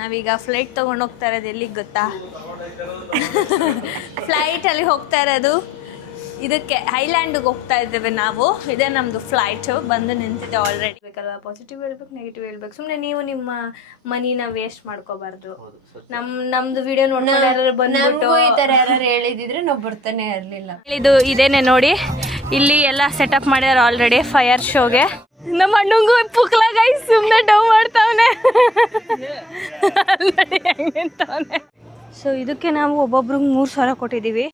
ನಾವೀಗ ಫ್ಲೈಟ್ ತೊಗೊಂಡು ಹೋಗ್ತಾ ಇರೋದು ಎಲ್ಲಿಗೆ ಗೊತ್ತಾ? ಫ್ಲೈಟಲ್ಲಿ ಹೋಗ್ತಾ ಇರೋದು ಇದಕ್ಕೆ ಐಲ್ಯಾಂಡಿಗೆ ಹೋಗ್ತಾ ಇದ್ದೇವೆ ನಾವು. ಇದೇ ನಮ್ಮದು ಫ್ಲೈಟು ಬಂದು ನಿಂತಿದೆ ಆಲ್ರೆಡಿ. ಬೇಕಲ್ವಾ, ಪಾಸಿಟಿವ್ ಹೇಳ್ಬೇಕು, ನೆಗೆಟಿವ್ ಹೇಳ್ಬೇಕು. ಸುಮ್ಮನೆ ನೀವು ನಿಮ್ಮ ಮನಿನ ವೇಸ್ಟ್ ಮಾಡ್ಕೋಬಾರ್ದು. ನಮ್ದು ವಿಡಿಯೋ ನೋಡ್ಕೊಂಡು ಯಾರು ಬಂದ್ಬಿಟ್ಟು ಈ ಥರ ಯಾರು ಹೇಳಿದಿದ್ರೆ ನಾವು ಬರ್ತಾನೆ ಇರಲಿಲ್ಲ. ಇದೇನೆ ನೋಡಿ, ಇಲ್ಲಿ ಎಲ್ಲ ಸೆಟಪ್ ಮಾಡ್ಯಾರ ಆಲ್ರೆಡಿ ಫೈರ್ ಶೋಗೆ. ನಮ್ಮ ಅಣ್ಣಂಗೂ ಪುಕ್ಲ ಗೈ ಸುಮ್ಮನೆ ಡೌ ಮಾಡ್ತಾವನೆ. ಸೊ ಇದಕ್ಕೆ ನಾವು ಒಬ್ಬೊಬ್ರಿಗೆ 3,000 ಕೊಟ್ಟಿದ್ದೀವಿ.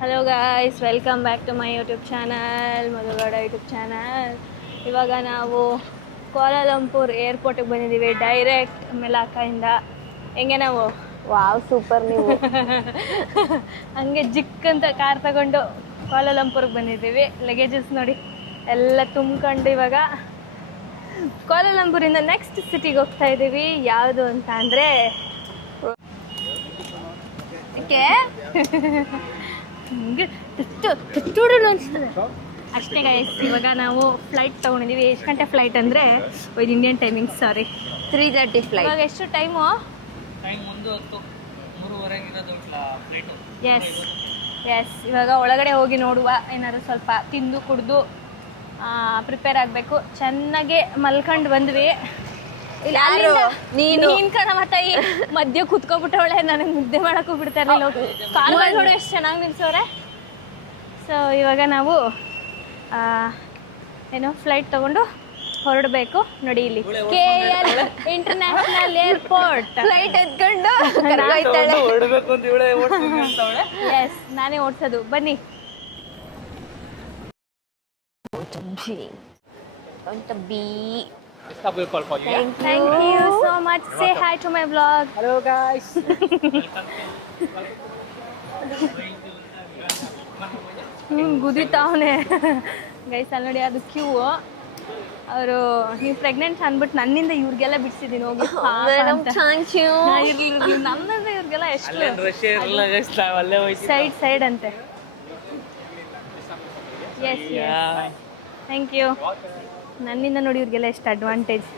Hello guys, welcome back to my YouTube channel, Madhu Gowda YouTube channel. ಇವಾಗ ನಾವು ಕೋಲಾಲಂಪುರ್ ಏರ್ಪೋರ್ಟಿಗೆ ಬಂದಿದ್ದೀವಿ ಡೈರೆಕ್ಟ್ ಮೆಲಾಕಾಯಿಂದ. ಹೆಂಗೆ ನಾವು? Wow, super. ನೀವು ಹಂಗೆ ಜಿಕ್ ಅಂತ ಕಾರ್ ತಗೊಂಡು ಕೋಲಾಲಂಪುರ್ಗೆ ಬಂದಿದ್ದೀವಿ. ಲಗೇಜಸ್ ನೋಡಿ ಎಲ್ಲ ತುಂಬ್ಕೊಂಡು ಇವಾಗ ಕೋಲಾಲಂಪುರಿಂದ ನೆಕ್ಸ್ಟ್ ಸಿಟಿಗೆ ಹೋಗ್ತಾ ಇದ್ದೀವಿ. ಯಾವುದು ಅಂತ ಅಂದರೆ ಅನಿಸ್ತದೆ ಅಷ್ಟೇ ಗೈಸ್. ಇವಾಗ ನಾವು ಫ್ಲೈಟ್ ತೊಗೊಂಡಿದ್ದೀವಿ. ಎಷ್ಟು ಗಂಟೆ ಫ್ಲೈಟ್ ಅಂದರೆ ಇದು ಇಂಡಿಯನ್ ಟೈಮಿಂಗ್, ಸಾರಿ 3:30 ಫ್ಲೈಟ್. ಇವಾಗ ಎಷ್ಟು ಟೈಮು? ಎಸ್ ಇವಾಗ ಒಳಗಡೆ ಹೋಗಿ ನೋಡುವ. ಏನಾದ್ರು ಸ್ವಲ್ಪ ತಿಂದು ಕುಡಿದು ಪ್ರಿಪೇರ್ ಆಗಬೇಕು. ಚೆನ್ನಾಗಿ ಮಲ್ಕೊಂಡು ಬಂದ್ವಿ. ನೀನು ಕಣ ಮತ್ತೆ ಈ ಮಧ್ಯ ಕುತ್ಕೊಬಿಟ್ಟವಳೆ. ನನಗೆ ಮುದ್ದೆ ಮಾಡಕ್ಕೂ ಬಿಡ್ತಾ ಇರಲಿಲ್ಲ. ಕಾರುಗಳು ನೋಡಿ ಎಷ್ಟು ಚೆನ್ನಾಗಿ ನಿಲ್ಸವ್ರೆ. ಸೊ ಇವಾಗ ನಾವು ಏನು ಫ್ಲೈಟ್ ತಗೊಂಡು ಹೊರಡಬೇಕು. ನೋಡಿ ಇಲ್ಲಿ KL ಇಂಟರ್ನ್ಯಾಷನಲ್ ಏರ್ಪೋರ್ಟ್. ಫ್ಲೈಟ್ ಎತ್ಕೊಂಡು ಎಸ್ ನಾನೇ ಓಡಿಸೋದು. ಬನ್ನಿ. Thank you so much. Say hi to my vlog. Hello guys. ಗುದಿತಾವನೆ ಗೈಸ್. ಅಲ್ಲಿ ನೋಡಿ ಅದು ಕ್ಯೂ. ಅವರು ನೀವು ಪ್ರೆಗ್ನೆಂಟ್ ಅಂದ್ಬಿಟ್ಟು ನನ್ನಿಂದ ಇವ್ರಿಗೆಲ್ಲ ಬಿಡಿಸಿದ್ದೀನಿ ಹೋಗಿ. ನನ್ನಿಂದ ಇವ್ರಿಗೆಲ್ಲ ಎಷ್ಟು ಸೈಡ್ ಅಂತೆ. Yes thank you. ನನ್ನಿಂದ ನೋಡಿ ಇವ್ರಿಗೆಲ್ಲ ಎಷ್ಟು ಅಡ್ವಾಂಟೇಜ್.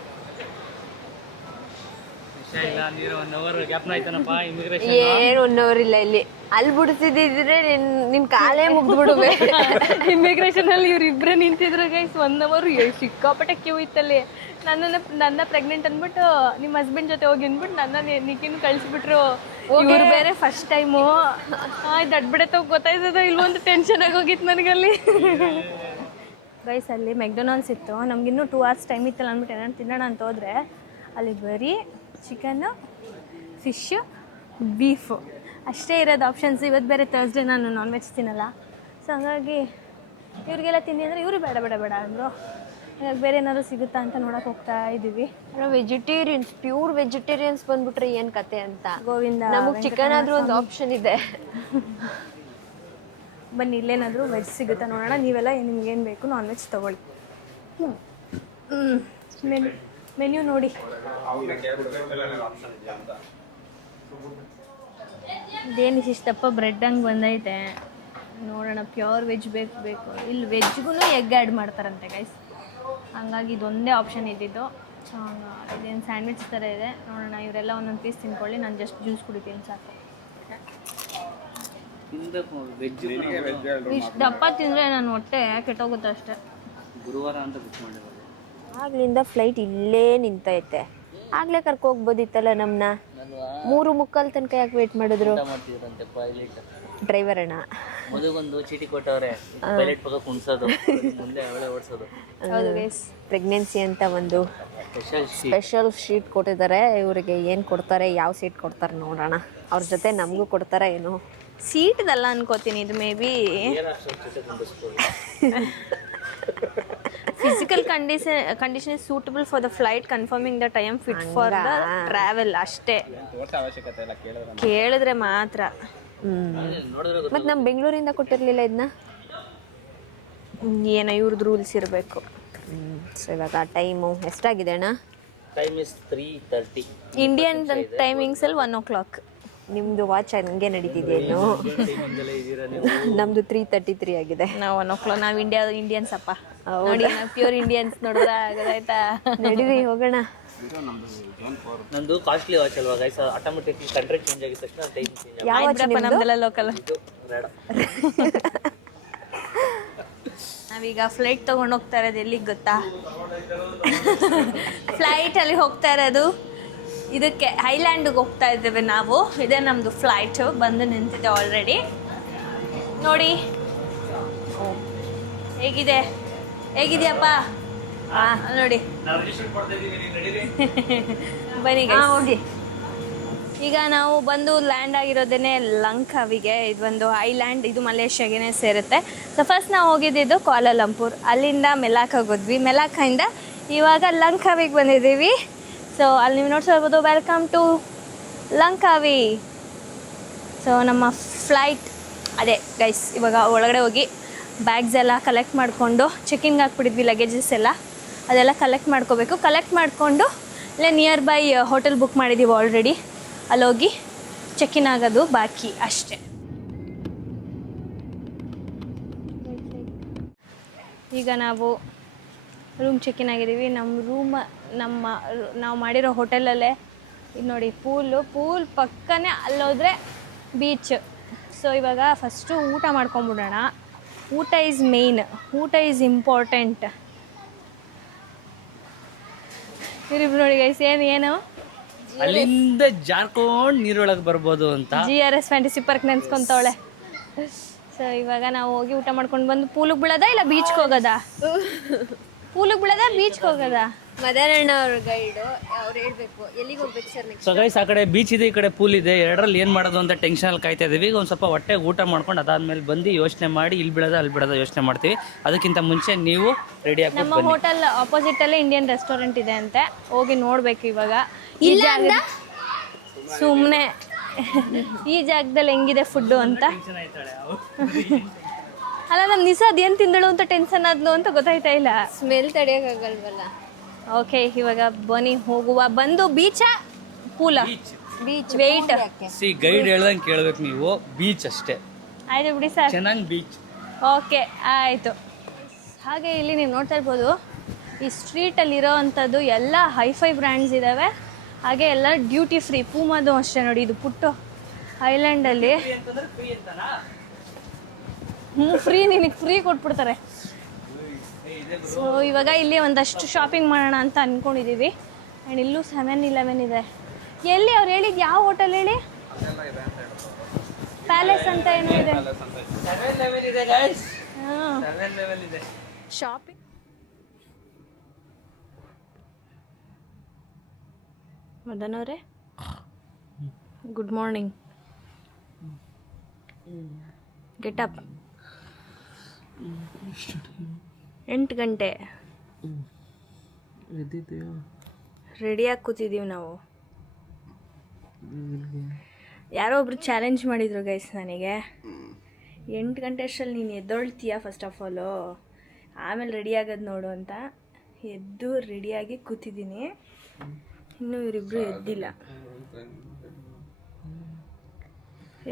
ಏನು 1 ಅವರ್ ಇಲ್ಲ ಇಲ್ಲಿ. ಅಲ್ಲಿ ಬಿಡಿಸಿದ್ರೆ ನಿನ್ ಕಾಲೇ ಮುಗ್ದ್ಬಿಡುವೆ. ಇಮಿಗ್ರೇಷನ್ ಅಲ್ಲಿ ಇವ್ರಿಬ್ರೆ ನಿಂತಿದ್ರು ಗೈಸ್. 1 ಅವರ್ ಸಿಕ್ಕಾಪಟ್ಟೆ ಕ್ಯೂ ಇತ್ತಲ್ಲಿ. ನನ್ನ ಪ್ರೆಗ್ನೆಂಟ್ ಅಂದ್ಬಿಟ್ಟು ನಿಮ್ಮ ಹಸ್ಬೆಂಡ್ ಜೊತೆ ಹೋಗಿ ಅಂದ್ಬಿಟ್ಟು ನನ್ನ ನಿಖಿನ್ ಕಳಿಸ್ಬಿಟ್ರು. ಇವ್ರು ಬೇರೆ ಫಸ್ಟ್ ಟೈಮು. ದಡ್ಬಿಡತ್ತ ಗೊತ್ತಾಯ್ತದ ಇಲ್ವೊಂದು ಟೆನ್ಷನ್ ಆಗಿ ಹೋಗಿತ್ತು ನನಗಲ್ಲಿ. ಗೈಸ್ ಅಲ್ಲಿ ಮೆಕ್ಡೊನಾಲ್ಡ್ಸ್ ಇತ್ತು. ನಮಗಿನ್ನೂ 2 hours ಟೈಮ್ ಇತ್ತಲ್ಲ ಅಂದ್ಬಿಟ್ಟು ಏನಾದ್ರು ತಿನ್ನೋಣ ಅಂತ ಹೋದರೆ ಅಲ್ಲಿ ಬರೀ ಚಿಕನ್ನು, ಫಿಶ್ಶು, ಬೀಫು ಅಷ್ಟೇ ಇರೋದು ಆಪ್ಷನ್ಸ್. ಇವತ್ತು ಬೇರೆ ಥರ್ಸ್ಡೇ, ನಾನು ನಾನ್ ವೆಜ್ ತಿನ್ನಲ್ಲ. ಸೊ ಹಾಗಾಗಿ ಇವ್ರಿಗೆಲ್ಲ ತಿಂದಿ ಅಂದರೆ ಇವರು ಬೇಡ ಬೇಡ ಬೇಡ ಅಂದರು. ಹಾಗಾಗಿ ಬೇರೆ ಏನಾದ್ರು ಸಿಗುತ್ತಾ ಅಂತ ನೋಡೋಕೆ ಹೋಗ್ತಾ ಇದ್ದೀವಿ. ವೆಜಿಟೇರಿಯನ್ಸ್, ಪ್ಯೂರ್ ವೆಜಿಟೇರಿಯನ್ಸ್ ಬಂದ್ಬಿಟ್ರೆ ಏನು ಕತೆ ಅಂತ. ಗೋವಿಂದ, ನಮಗೆ ಚಿಕನ್ ಆದರೂ ಒಂದು ಆಪ್ಷನ್ ಇದೆ. ಬನ್ನಿ ಇಲ್ಲೇನಾದರೂ ವೆಜ್ ಸಿಗುತ್ತಾ ನೋಡೋಣ. ನೀವೆಲ್ಲ ನಿಮ್ಗೇನು ಬೇಕು ನಾನ್ ವೆಜ್ ತೊಗೊಳ್ಳಿ. ಮೆನ್ಯೂ ನೋಡಿ. ಇದೇನು ಇಷ್ಟಪ್ಪ ಬ್ರೆಡ್ ಹಂಗೆ ಬಂದೈತೆ. ನೋಡೋಣ. ಪ್ಯೂರ್ ವೆಜ್ ಬೇಕು. ಇಲ್ಲಿ ವೆಜ್ಗೂ ಎಗ್ ಆ್ಯಡ್ ಮಾಡ್ತಾರಂತೆ ಗೈಸ್. ಹಂಗಾಗಿ ಇದೊಂದೇ ಆಪ್ಷನ್ ಇದ್ದಿದ್ದು. ಸೊ ಇದೇನು ಸ್ಯಾಂಡ್ವಿಚ್ ಥರ ಇದೆ. ನೋಡೋಣ. ಇವರೆಲ್ಲ ಒಂದೊಂದು ಪೀಸ್ ತಿನ್ಕೊಳ್ಳಿ. ನಾನು ಜಸ್ಟ್ ಜ್ಯೂಸ್ ಕುಡಿತೀನಿ ಸಾಕು. ಇಷ್ಟು ದಪ್ಪ ತಿಂದರೆ ನನ್ನ ಹೊಟ್ಟೆ ಕೆಟ್ಟೋಗುತ್ತೆ ಅಷ್ಟೇ. ಗುರುವಾರ ಅಂತ ಬುಕ್ ಮಾಡಿರೋದು. ಆಗ್ಲಿಂದ ಫ್ಲೈಟ್ ಇಲ್ಲೇ ನಿಂತೈತೆ. ಆಗ್ಲೇ ಕರ್ಕೋಗ್ಬೋದಿತ್ತಲ್ಲ ನಮ್ಮನ್ನ. 3:45 ತನಕ ಯಾಕೆ ವೇಟ್ ಮಾಡಿದ್ರು? ಡ್ರೈವರ್ ಅಣ್ಣ ಮದುಗೊಂದು ಚೀಟಿ ಕೊಟ್ಟವ್ರೆ, ಪೈಲಟ್ ಪಕ್ಕ ಕುಣಿಸೋದು, ಮುಂದೆ ಅವಳೇ ಓಡಿಸೋದು. ಪ್ರೆಗ್ನೆನ್ಸಿ ಅಂತ ಒಂದು ಸ್ಪೆಷಲ್ ಶೀಟ್ ಕೊಟ್ಟಿದ್ದಾರೆ. ಇವರಿಗೆ ಏನು ಕೊಡ್ತಾರೆ, ಯಾವ ಸೀಟ್ ಕೊಡ್ತಾರೆ ನೋಡೋಣ. ಅವ್ರ ಜೊತೆ ನಮಗೂ ಕೊಡ್ತಾರೆ ಏನೋ. ಸೀಟ್ದಲ್ಲ ಅನ್ಕೋತೀನಿ ಇದು. May be physical condition is suitable for the flight, confirming that I am fit for the travel ಅಷ್ಟೇ. ಕೇಳಿದ್ರೆ ಮಾತ್ರ. ಮತ್ತು ನಮ್ಮ ಬೆಂಗಳೂರಿಂದ ಕೊಟ್ಟಿರಲಿಲ್ಲ ಇದನ್ನ. ಏನೋ ಇವ್ರದ್ದು ರೂಲ್ಸ್ ಇರಬೇಕು. ಸೊ ಇವಾಗ ಟೈಮು ಎಷ್ಟಾಗಿದೆ ಅಣ್ಣ? Time is 3:30. ಇಂಡಿಯನ್ ಟೈಮಿಂಗ್ಸಲ್ಲಿ 1 o'clock. ನಿಮ್ಮದು ವಾಚ್ ಹಂಗೆ ನಡೀತಿದೆಯೇನು? ನಮ್ಮದು 3:33 ಆಗಿದೆ. ನಾವು 1 o'clock. ನಾವು ಇಂಡಿಯನ್ಸ್ ಅಪ್ಪ. ನೋಡಿ ನಾವು ಪ್ಯೂರ್ ಇಂಡಿಯನ್ಸ್ ನೋಡಿದ್ರೆ ಆಗೋದಾಯ್ತಾ? ನಡೀರಿ ಹೋಗೋಣ. ನಂದು ಕಾಸ್ಟ್ಲಿ ವಾಚ್ ಅಲ್ವಾ ಗೈಸ್, ಆಟೋಮೆಟಿಕ್ಲಿ ಕಂಟ್ರಿ ಚೇಂಜ್ ಆಗಿದ ತಕ್ಷಣ ಟೈಮ್ ಚೇಂಜ್ ಯಾವ ವಾಚ್ ನಿಮ್ಮದು? ನಮ್ದೆಲ್ಲ ಲೋಕಲ್. ಬೇಡ. ನಾವೀಗ ಫ್ಲೈಟ್ ತೊಗೊಂಡು ಹೋಗ್ತಾ ಇರೋದು ಎಲ್ಲಿಗೆ ಗೊತ್ತಾ? ಫ್ಲೈಟಲ್ಲಿ ಹೋಗ್ತಾ ಇರೋದು ಇದಕ್ಕೆ ಐಲ್ಯಾಂಡಿಗೆ ಹೋಗ್ತಾ ಇದ್ದೇವೆ ನಾವು. ಇದೇ ನಮ್ಮದು ಫ್ಲೈಟು ಬಂದು ನಿಂತಿದೆ ಆಲ್ರೆಡಿ. ನೋಡಿ ಹೇಗಿದೆಯಪ್ಪ? ನೋಡಿ ಬನ್ನಿ ಹೋಗಿ. ಈಗ ನಾವು ಬಂದು ಲ್ಯಾಂಡ್ ಆಗಿರೋದೇ ಲಂಕಾವಿಗೆ. ಇದೊಂದು ಐಲ್ಯಾಂಡ್, ಇದು ಮಲೇಷ್ಯಾಗೆ ಸೇರುತ್ತೆ. ಸೊ ಫಸ್ಟ್ ನಾವು ಹೋಗಿದ್ದು ಕ್ವಾಲಾಲಂಪುರ್, ಅಲ್ಲಿಂದ ಮೆಲಾಕಾಗೆ ಹೋದ್ವಿ. ಮೆಲಾಕಾಯಿಂದ ಇವಾಗ ಲಂಕಾವಿಗೆ ಬಂದಿದ್ದೀವಿ. ಸೊ ಅಲ್ಲಿ ನೀವು ನೋಡ್ತಿರ್ಬೋದು, ವೆಲ್ಕಮ್ ಟು ಲಂಕಾವಿ. ಸೊ ನಮ್ಮ ಫ್ಲೈಟ್ ಅದೇ ಗೈಸ್. ಇವಾಗ ಒಳಗಡೆ ಹೋಗಿ ಬ್ಯಾಗ್ಸ್ ಎಲ್ಲ ಕಲೆಕ್ಟ್ ಮಾಡಿಕೊಂಡು ಚೆಕಿಂಗ್ ಹಾಕ್ಬಿಟ್ಟಿದ್ವಿ, ಲಗೇಜಸ್ ಎಲ್ಲ ಅದೆಲ್ಲ ಕಲೆಕ್ಟ್ ಮಾಡ್ಕೋಬೇಕು. ಕಲೆಕ್ಟ್ ಮಾಡಿಕೊಂಡು ಇಲ್ಲೇ ನಿಯರ್ ಬೈ ಹೋಟೆಲ್ ಬುಕ್ ಮಾಡಿದ್ದೀವಿ ಆಲ್ರೆಡಿ. ಅಲ್ಲೋಗಿ ಚೆಕಿನ್ ಆಗೋದು ಬಾಕಿ ಅಷ್ಟೇ. ಈಗ ನಾವು ರೂಮ್ ಚೆಕಿನ್ ಆಗಿದ್ದೀವಿ. ನಾವು ಮಾಡಿರೋ ಹೋಟೆಲಲ್ಲೇ ಇದು ನೋಡಿ ಪೂಲ್ ಪಕ್ಕನೇ. ಅಲ್ಲೋದ್ರೆ ಬೀಚ್. ಸೊ ಇವಾಗ ಫಸ್ಟು ಊಟ ಮಾಡ್ಕೊಂಬಿಡೋಣ. ಊಟ ಈಸ್ ಮೇಯ್ನ್, ಊಟ ಈಸ್ ಇಂಪಾರ್ಟೆಂಟ್. ಇವರಿಬ್ರು ನೋಡಿ ಗೈಸ್, ಏನು ಅಲ್ಲಿಂದ ಜಾರ್ಕೊಂಡು ನೀರೊಳಗೆ ಬರ್ಬೋದು ಅಂತ GRS ಫ್ಯಾಂಟಸಿ ಪಾರ್ಕ್ ನೆನ್ಸ್ಕೊಂತವಳೆ. ಸೊ ಇವಾಗ ನಾವು ಹೋಗಿ ಊಟ ಮಾಡ್ಕೊಂಡು ಬಂದು ಪೂಲಿಗೆ ಬೀಳೋದಾ ಇಲ್ಲ ಬೀಚ್ಗೆ ಹೋಗೋದಾ? ಪೂಲಿಗೆ ಬೀಳೋದಾ ಬೀಚ್ಗೆ ಹೋಗೋದಾ? ಮದನಣ್ಣ ಅವ್ರ ಗೈಡು, ಅವ್ರು ಹೇಳ್ಬೇಕು ಎಲ್ಲಿಗೆ ಹೋಗ್ಬೇಕು ಸರ್ ನೆಕ್ಸ್ಟ್. ಸೊ ಗೈಸ್, ಆ ಕಡೆ ಬೀಚ್ ಇದೆ, ಈ ಕಡೆ ಪೂಲ್ ಇದೆ. ಎರಡರಲ್ಲಿ ಏನು ಮಾಡೋದು ಅಂತ ಟೆನ್ಷನಲ್ಲಿ ಕಾಯ್ತಾ ಇದೀವಿ. ಈಗ ಒಂದು ಸ್ವಲ್ಪ ಹೊಟ್ಟೆಗೆ ಊಟ ಮಾಡ್ಕೊಂಡು ಅದಾದ್ಮೇಲೆ ಬಂದು ಯೋಚನೆ ಮಾಡಿ ಇಲ್ಲಿ ಬೀಳೋದ ಅಲ್ಲಿ ಬಿಡೋದ ಯೋಚನೆ ಮಾಡ್ತೀವಿ. ಅದಕ್ಕಿಂತ ಮುಂಚೆ ನೀವು ರೆಡಿ ಆಗಿ ನಮ್ಮ ಹೋಟೆಲ್ ಆಪೋಸಿಟಲ್ಲೇ ಇಂಡಿಯನ್ ರೆಸ್ಟೋರೆಂಟ್ ಇದೆ ಅಂತೆ, ಹೋಗಿ ನೋಡಬೇಕು ಇವಾಗ. ಈ ಜಾಗ ಸುಮ್ಮನೆ ಈ ಜಾಗದಲ್ಲಿ ಹೆಂಗಿದೆ ಫುಡ್ಡು ಅಂತ. ಅಲ್ಲ ನಮ್ಮ ನಿಸಾದ್ ಏನು ತಿಂದಳು ಅಂತ ಟೆನ್ಷನ್ ಆದ್ಲು ಅಂತ ಗೊತ್ತಾಯ್ತಾ ಇಲ್ಲ. ಸ್ಮೆಲ್ ತಡೆಯೋಕ್ಕಾಗಲ್ವಲ್ಲ. ಓಕೆ, ಇವಾಗ ಬನ್ನಿ ಹೋಗುವ. ಬಂದು ಬೀಚಾ ಪೂಲ? ಬೀಚ್ ವೆಯ್ಟ್ ಸಿ ಗೈಡ್ ಹೇಳ್ದಂಗೆ ಕೇಳ್ಬೇಕು ನೀವು. ಬೀಚ್ ಅಷ್ಟೇ. ಆಯ್ತು ಬಿಡಿ ಸರ್, ಚೆನ್ನಾಗಿ ಬೀಚ್. ಓಕೆ ಆಯಿತು. ಹಾಗೆ ಇಲ್ಲಿ ನೀವು ನೋಡ್ತಾ ಇರ್ಬೋದು, ಈ ಸ್ಟ್ರೀಟಲ್ಲಿರೋ ಅಂಥದ್ದು ಎಲ್ಲ ಹೈಫೈ ಬ್ರ್ಯಾಂಡ್ಸ್ ಇದ್ದಾವೆ. ಹಾಗೆ ಎಲ್ಲ ಡ್ಯೂಟಿ ಫ್ರೀ. ಪೂಮಾದು ಅಷ್ಟೇ ನೋಡಿ, ಇದು ಪುಟ್ಟು ಐಲ್ಯಾಂಡಲ್ಲಿ ಫ್ರೀ, ನಿನಗೆ ಫ್ರೀ ಕೊಟ್ಬಿಡ್ತಾರೆ. ಸೊ ಇವಾಗ ಇಲ್ಲಿ ಒಂದಷ್ಟು ಶಾಪಿಂಗ್ ಮಾಡೋಣ ಅಂತ ಅಂದ್ಕೊಂಡಿದ್ದೀವಿ. ಆ್ಯಂಡ್ ಇಲ್ಲೂ 7-Eleven ಇದೆ. ಎಲ್ಲಿ ಅವ್ರು ಹೇಳಿದ್ದು ಯಾವ ಹೋಟೆಲ್ ಹೇಳಿ? ಪ್ಯಾಲೇಸ್ ಅಂತ ಏನೋ ಇದೆ. ಹಾಂ, ಶಾಪಿಂಗ್. ಮದನ್ ಅವರೇ, ಗುಡ್ ಮಾರ್ನಿಂಗ್. Get up. 8 ಗಂಟೆ ರೆಡಿಯಾಗಿ ಕೂತಿದ್ದೀವಿ ನಾವು. ಯಾರೋ ಒಬ್ರು ಚಾಲೆಂಜ್ ಮಾಡಿದರು ಗೈಸ್ ನನಗೆ, 8 ಗಂಟೆ ಅಷ್ಟರಲ್ಲಿ ನೀನು ಎದ್ದೊಳ್ತೀಯಾ ಫಸ್ಟ್ ಆಫ್ ಆಲು, ಆಮೇಲೆ ರೆಡಿ ಆಗೋದು ನೋಡು ಅಂತ. ಎದ್ದು ರೆಡಿಯಾಗಿ ಕೂತಿದ್ದೀನಿ. ಇನ್ನೂ ಇವರಿಬ್ಬರು ಎದ್ದಿಲ್ಲ.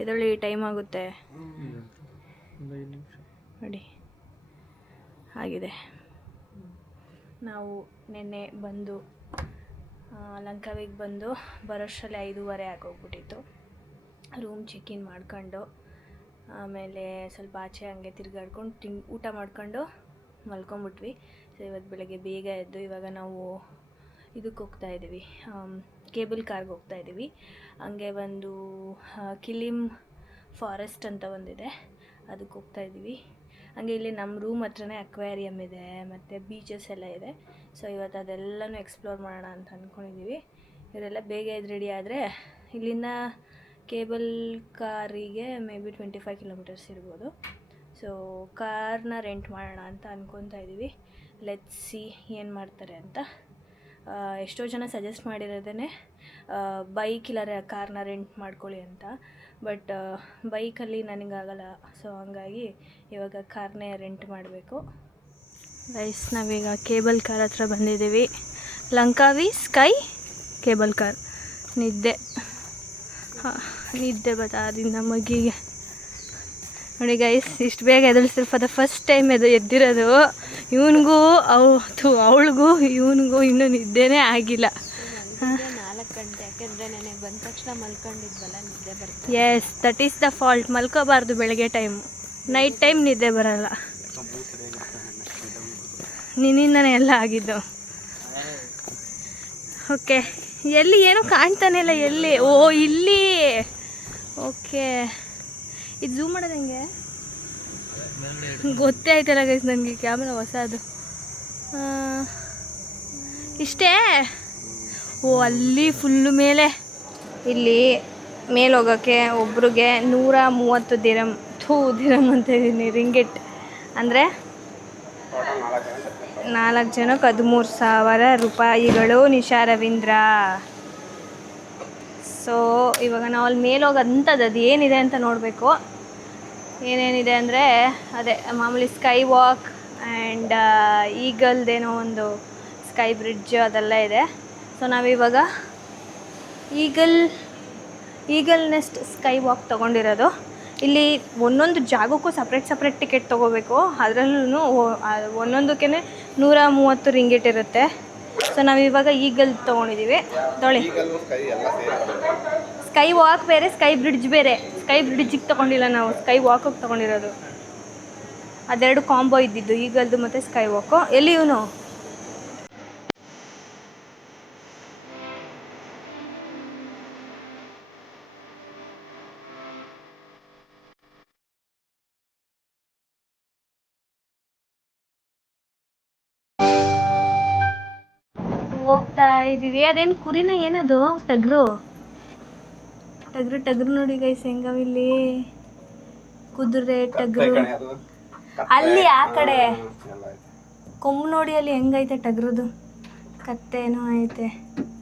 ಎದ್ದೊಳ್ಳಿ, ಟೈಮ್ ಆಗುತ್ತೆ ನೋಡಿ. ಆಗಿದೆ. ನಾವು ನಿನ್ನೆ ಬಂದು ಲಂಕಾವಿಗೆ ಬಂದು ಬರೋಷ್ಟರಲ್ಲಿ 5:30 ಆಗೋಗ್ಬಿಟ್ಟಿತ್ತು. ರೂಮ್ ಚೆಕ್-ಇನ್ ಮಾಡ್ಕೊಂಡು ಆಮೇಲೆ ಸ್ವಲ್ಪ ಆಚೆ ಹಂಗೆ ತಿರುಗಾಡ್ಕೊಂಡು ಊಟ ಮಾಡ್ಕೊಂಡು ಮಲ್ಕೊಂಬಿಟ್ವಿ. ಸೊ ಇವತ್ತು ಬೆಳಗ್ಗೆ ಬೇಗ ಎದ್ದು ಇವಾಗ ನಾವು ಇದಕ್ಕೆ ಹೋಗ್ತಾಯಿದ್ದೀವಿ, ಕೇಬಲ್ ಕಾರ್ಗೆ ಹೋಗ್ತಾಯಿದ್ದೀವಿ. ಹಂಗೆ ಒಂದು ಕಿಲಿಮ್ ಫಾರೆಸ್ಟ್ ಅಂತ ಒಂದಿದೆ, ಅದಕ್ಕೆ ಹೋಗ್ತಾಯಿದ್ದೀವಿ. ಹಂಗೆ ಇಲ್ಲಿ ನಮ್ಮ ರೂಮ್ ಹತ್ರನೇ ಅಕ್ವೇರಿಯಮ್ ಇದೆ ಮತ್ತು ಬೀಚಸ್ ಎಲ್ಲ ಇದೆ. ಸೊ ಇವತ್ತು ಅದೆಲ್ಲನೂ ಎಕ್ಸ್ಪ್ಲೋರ್ ಮಾಡೋಣ ಅಂತ ಅಂದ್ಕೊಂಡಿದ್ದೀವಿ. ಇವರೆಲ್ಲ ಬೇಗ ಎದ್ದು ರೆಡಿ ಆದರೆ ಇಲ್ಲಿಂದ ಕೇಬಲ್ ಕಾರಿಗೆ ಮೇ ಬಿ 25 ಕಿಲೋಮೀಟರ್ಸ್ ಇರ್ಬೋದು. ಸೊ ಕಾರ್ನ ರೆಂಟ್ ಮಾಡೋಣ ಅಂತ ಅಂದ್ಕೊತಾ ಇದ್ದೀವಿ. ಲೆಟ್ಸ್ ಸಿ ಏನು ಮಾಡ್ತಾರೆ ಅಂತ. ಎಷ್ಟೋ ಜನ ಸಜೆಸ್ಟ್ ಮಾಡಿರೋದೇ ಬೈಕ್ ಇಲ್ಲ ಕಾರ್ನ ರೆಂಟ್ ಮಾಡ್ಕೊಳ್ಳಿ ಅಂತ. ಬಟ್ ಬೈಕಲ್ಲಿ ನನಗಾಗಲ್ಲ. ಸೊ ಹಂಗಾಗಿ ಇವಾಗ ಕಾರ್ನೇ ರೆಂಟ್ ಮಾಡಬೇಕು. ಗೈಸ್, ನಾವೀಗ ಕೇಬಲ್ ಕಾರ್ ಹತ್ರ ಬಂದಿದ್ದೀವಿ. ಲಂಕಾವಿ ಸ್ಕೈ ಕೇಬಲ್ ಕಾರ್. ನಿದ್ದೆ. ಹಾಂ, ನಿದ್ದೆ ಬತಾದಿಂದ ಮಗಿಗೆ ನೋಡಿ ಗೈಸ್, ಇಷ್ಟು ಬೇಗ ಎದುರಿಸಿದ್ರು ಫಾರ್ ದ ಫಸ್ಟ್ ಟೈಮ್ ಎದ್ದಿರೋದು. ಇವನಿಗೂ ಅವಳಿಗೂ ಇವನಿಗೂ ಇನ್ನೂ ನಿದ್ದೆನೇ ಆಗಿಲ್ಲ. 4 ಗಂಟೆ, ಯಾಕೆಂದರೆ ನೆನೆ ಬಂದ ತಕ್ಷಣ ಮಲ್ಕೊಂಡಿದ್ವಲ್ಲ, ನಿದ್ದೆ ಬರ್ತದೆ. Yes, that is the fault. ಮಲ್ಕೋಬಾರ್ದು ಬೆಳಗ್ಗೆ ಟೈಮು, ನೈಟ್ ಟೈಮ್ ನಿದ್ದೆ ಬರಲ್ಲ. ನಿನ್ನಿಂದನೇ ಎಲ್ಲ ಆಗಿದ್ದು. ಓಕೆ, ಎಲ್ಲಿ ಏನೂ ಕಾಣ್ತಾನೆ ಇಲ್ಲ. ಎಲ್ಲಿ? ಓ, ಇಲ್ಲಿ. ಓಕೆ, ಇದು ಝೂಮ್ ಮಾಡೋದು ಹೆಂಗೆ ಗೊತ್ತೇ ಆಯ್ತಲ್ಲ ಗೈಸ್ ನನಗೆ. ಕ್ಯಾಮ್ರಾ ಹೊಸದು. ಇಷ್ಟೇ. ಓ, ಅಲ್ಲಿ ಫುಲ್ಲು ಮೇಲೆ. ಇಲ್ಲಿ ಮೇಲೆ ಹೋಗೋಕ್ಕೆ ಒಬ್ರಿಗೆ 130 ದಿರಮ್ ಅಂತ ಇದ್ದೀನಿ, ರಿಂಗಿಟ್. ಅಂದರೆ 4 ಜನಕ್ಕೆ 13,000 ರೂಪಾಯಿಗಳು. ನಿಶಾ ರವೀಂದ್ರ. ಸೊ ಇವಾಗ ನಾವು ಅಲ್ಲಿ ಮೇಲೆ ಹೋಗೋಂಥದ್ದು ಅದು ಏನಿದೆ ಅಂತ ನೋಡಬೇಕು. ಏನೇನಿದೆ ಅಂದರೆ ಅದೇ ಮಾಮೂಲಿ ಸ್ಕೈ ವಾಕ್ ಆ್ಯಂಡ್ ಈಗಲ್ದೇನೋ ಒಂದು ಸ್ಕೈ ಬ್ರಿಡ್ಜ್ ಅದೆಲ್ಲ ಇದೆ. ಸೊ ನಾವಿವಾಗ ಈಗಲ್ ನೆಸ್ಟ್ ಸ್ಕೈ ವಾಕ್ ತೊಗೊಂಡಿರೋದು. ಇಲ್ಲಿ ಒಂದೊಂದು ಜಾಗಕ್ಕೂ ಸಪ್ರೇಟ್ ಟಿಕೆಟ್ ತೊಗೋಬೇಕು. ಅದರಲ್ಲೂ ಒಂದೊಂದಕ್ಕೆ 130 ರಿಂಗಿಟ್ ಇರುತ್ತೆ. ಸೊ ನಾವಿವಾಗ ಈಗಲ್ ತೊಗೊಂಡಿದ್ದೀವಿ. ತೊಳಿ, ಸ್ಕೈ ವಾಕ್ ಬೇರೆ, ಸ್ಕೈ ಬ್ರಿಡ್ಜ್ ಬೇರೆ. ಸ್ಕೈ ಬ್ರಿಡ್ಜಿಗೆ ತೊಗೊಂಡಿಲ್ಲ ನಾವು, ಸ್ಕೈ ವಾಕಿಗೆ ತೊಗೊಂಡಿರೋದು. ಅದೆರಡು ಕಾಂಬೋ ಇದ್ದಿದ್ದು, ಈಗಲ್ದು ಮತ್ತು ಸ್ಕೈ ವಾಕು. ಎಲ್ಲಿ ಇವನು? ಹೋಗ್ತಾ ಇದ್ದೀವಿ. ಅದೇನು ಕುರಿನ ಏನದು? ಟಗ್ರು ನೋಡಿ ಗೈಸ್ ಹೆಂಗವಿಲ್ಲಿ. ಕುದುರೆ, ಟಗ್ರು. ಅಲ್ಲಿ ಆ ಕಡೆ ಕೊಂಬು ನೋಡಿ, ಅಲ್ಲಿ ಹೆಂಗೈತೆ ಟಗ್ರದು. ಕತ್ತೇನೋ ಐತೆ,